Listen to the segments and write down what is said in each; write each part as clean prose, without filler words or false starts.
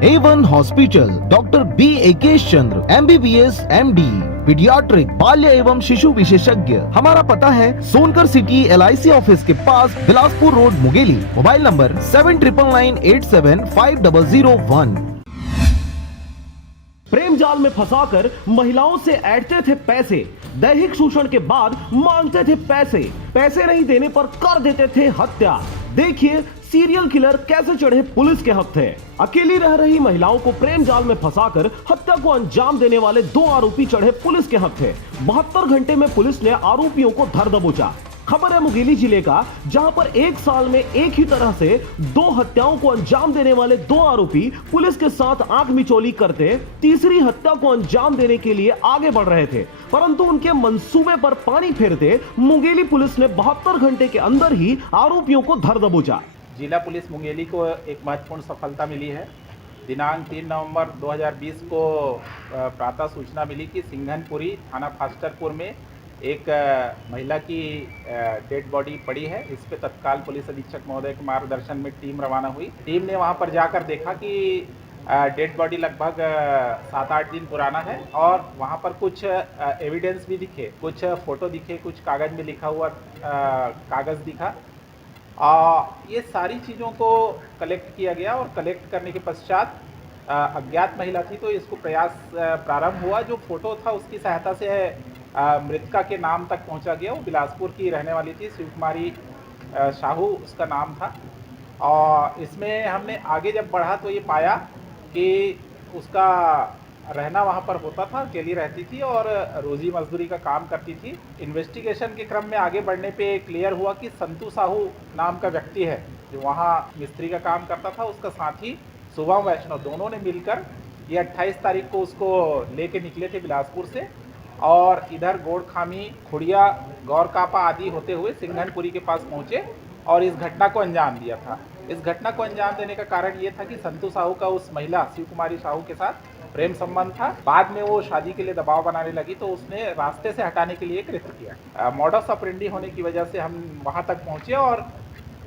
A1 hospital, doctor B एकेश चंद्र, MBBS MD, paediatric, बाल्य एवं शिशु विशेषज्ञ। हमारा पता है सोनकर सिटी LIC ऑफिस के पास, Bilaspur road, Mungeli. Mobile number 7999875001। प्रेम जाल में फंसाकर महिलाओं से ऐंठते थे पैसे, दैहिक शोषण के बाद मांगते थे पैसे, पैसे नहीं देने पर कर देते थे हत्या। देखिए सीरियल किलर कैसे चढ़े पुलिस के हत्थे। अकेली रह रही महिलाओं को प्रेम जाल में फंसाकर हत्या को अंजाम देने वाले 2 आरोपी चढ़े पुलिस के हत्थे। 72 घंटे में पुलिस ने आरोपियों को धर दबोचा। खबर है मुंगेली जिले का, जहां पर एक साल में एक ही तरह से 2 हत्याओं को अंजाम देने वाले 2 आरोपी पुलिस के साथ आंख मिचौली करते तीसरी हत्या को अंजाम देने के लिए आगे बढ़ रहे थे, परंतु उनके मंसूबे पर पानी फेरते मुंगेली पुलिस ने 72 घंटे के अंदर ही आरोपियों को धर दबोचा। जिला पुलिस मुंगेली को एक महत्वपूर्ण सफलता मिली है। दिनांक 3 नवंबर 2020 को प्रातः सूचना मिली कि सिंघनपुरी थाना फास्टरपुर में एक महिला की डेड बॉडी पड़ी है। इस पे तत्काल पुलिस अधीक्षक महोदय के मार्गदर्शन में टीम रवाना हुई। टीम ने वहां पर जाकर देखा कि डेड बॉडी लगभग 7-8 दिन पुराना है और वहां पर कुछ एविडेंस भी दिखे, कुछ फोटो दिखे, कुछ कागज़ में लिखा हुआ कागज़ दिखा। ये सारी चीज़ों को कलेक्ट किया गया और कलेक्ट करने के पश्चात अज्ञात महिला थी तो इसको प्रयास प्रारंभ हुआ। जो फोटो था उसकी सहायता से मृतका के नाम तक पहुंचा गया। वो बिलासपुर की रहने वाली थी, शिव कुमारी साहू उसका नाम था। और इसमें हमने आगे जब बढ़ा तो ये पाया कि उसका रहना वहाँ पर होता था, अकेली रहती थी और रोजी मजदूरी का काम करती थी। इन्वेस्टिगेशन के क्रम में आगे बढ़ने पे क्लियर हुआ कि संतू साहू नाम का व्यक्ति है जो वहाँ मिस्त्री का काम करता था। उसका साथी शुभम वैष्णव, दोनों ने मिलकर ये 28 तारीख को उसको लेके निकले थे बिलासपुर से और इधर गोड़खामी, खुड़िया, गौरकापा आदि होते हुए सिंघनपुरी के पास पहुँचे और इस घटना को अंजाम दिया था। इस घटना को अंजाम देने का कारण ये था कि संतू साहू का उस महिला शिव कुमारी साहू के साथ प्रेम संबंध था। बाद में वो शादी के लिए दबाव बनाने लगी तो उसने रास्ते से हटाने के लिए कृत्य किया। मॉडस ऑपरेंडी होने की वजह से हम वहां तक पहुंचे और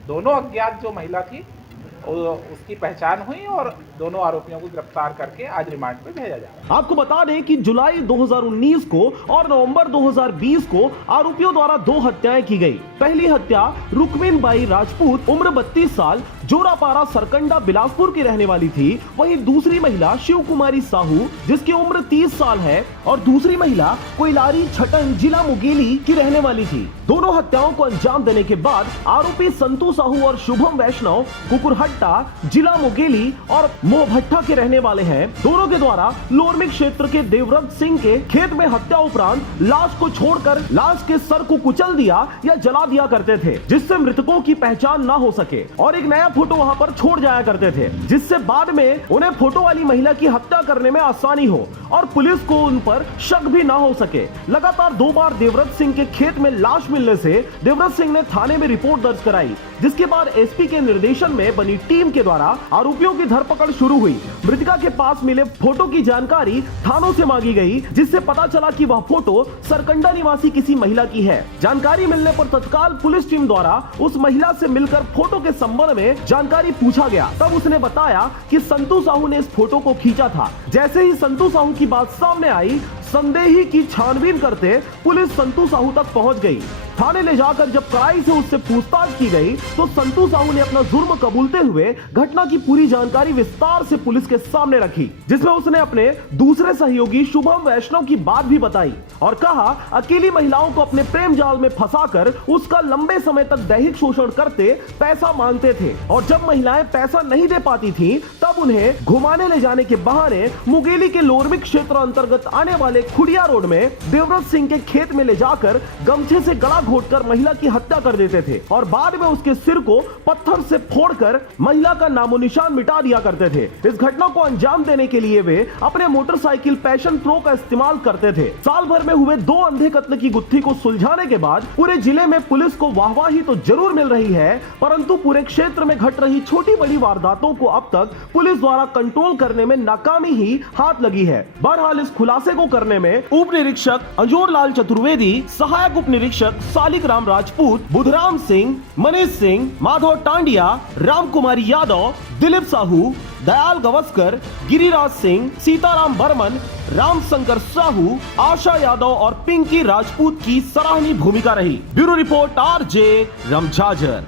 दोनों अज्ञात जो महिला थी उसकी पहचान हुई और दोनों आरोपियों को गिरफ्तार करके आज रिमांड पे भेजा जा रहा है। आपको बता दें कि जुलाई 2019 को और नवंबर 2020 को आरोपियों द्वारा 2 हत्याएं की गई। पहली हत्या रुक्मिन बाई राजपूत, उम्र 32 साल, जोरापारा सरकंडा, बिलासपुर की रहने वाली थी। वहीं दूसरी महिला शिव कुमारी साहू, जिसकी उम्र 30 साल है, और दूसरी महिला कोइलारी छटन, जिला मुंगेली की रहने वाली थी। दोनों हत्याओं को अंजाम देने के बाद आरोपी संतू साहू और शुभम वैष्णव कुकुरहट्टा, जिला मुंगेली और मोहभट्टा के रहने वाले हैं। दोनों के द्वारा लोरमिक क्षेत्र के देवव्रत सिंह के खेत में हत्या उपरांत लाश को छोड़कर लाश के सर को कुचल दिया या जला दिया करते थे, जिससे मृतकों की पहचान ना हो सके, और एक नया फोटो वहां पर छोड़ जाया करते थे, जिससे बाद में उन्हें फोटो वाली महिला की हत्या करने में आसानी हो और पुलिस को उन पर शक भी ना हो सके। लगातार 2 बार देवव्रत सिंह के खेत में लाश मिलने से देवव्रत सिंह ने थाने में रिपोर्ट दर्ज कराई, जिसके बाद SP के निर्देशन में बनी टीम के द्वारा आरोपियों की धरपकड़ शुरू हुई। मृतका के पास मिले फोटो की जानकारी थानों से मांगी गई, जिससे पता चला कि वह फोटो सरकंडा निवासी किसी महिला की है। जानकारी मिलने पर तत्काल पुलिस टीम द्वारा उस महिला से मिलकर फोटो के संबंध में जानकारी पूछा गया। तब उसने बताया कि संतू साहू ने इस फोटो को खींचा था। जैसे ही संतू साहू की बात सामने आई, संदेही की छानबीन करते पुलिस संतू साहू तक पहुंच गई। थाने ले जाकर जब कड़ाई से उससे पूछताछ की गई तो संतू साहू ने अपना जुर्म कबूलते हुए घटना की पूरी जानकारी विस्तार से पुलिस के सामने रखी, जिसमें उसने अपने दूसरे सहयोगी शुभम वैष्णव की बात भी बताई और कहा अकेली महिलाओं को अपने प्रेम जाल में फंसाकर उसका लंबे समय तक दैहिक शोषण करते पैसा मांगते थे, और जब महिलाएं पैसा नहीं दे पाती थी तब उन्हें घुमाने ले जाने के बहाने मुंगेली के लोरमिक क्षेत्र अंतर्गत आने वाले खुड़िया रोड में देवव्रत सिंह के खेत में ले जाकर गमछे से गला घोटकर महिला की हत्या कर देते थे और बाद में उसके सिर को पत्थर से फोड़कर महिला का नामो निशान मिटा दिया करते थे। इस घटना को अंजाम देने के लिए वे अपने मोटरसाइकिल पैशन प्रो का इस्तेमाल करते थे। साल भर में हुए 2 अंधे कत्ल की गुत्थी को सुलझाने के बाद पूरे जिले में पुलिस को वाहवाही तो जरूर मिल रही है, परंतु पूरे क्षेत्र में घट रही छोटी बड़ी वारदातों को अब तक पुलिस द्वारा कंट्रोल करने में नाकामी ही हाथ लगी है। बहरहाल इस खुलासे को करने में उप निरीक्षक अंजोर लाल चतुर्वेदी, सहायक उप निरीक्षक सालिग्राम राजपूत, बुधराम सिंह, मनीष सिंह, माधव टांडिया, राम कुमारी यादव, दिलीप साहू, दयाल गवस्कर, गिरिराज सिंह, सीताराम बर्मन, रामशंकर साहू, आशा यादव और पिंकी राजपूत की सराहनीय भूमिका रही। Bureau report RJ रमझाझर।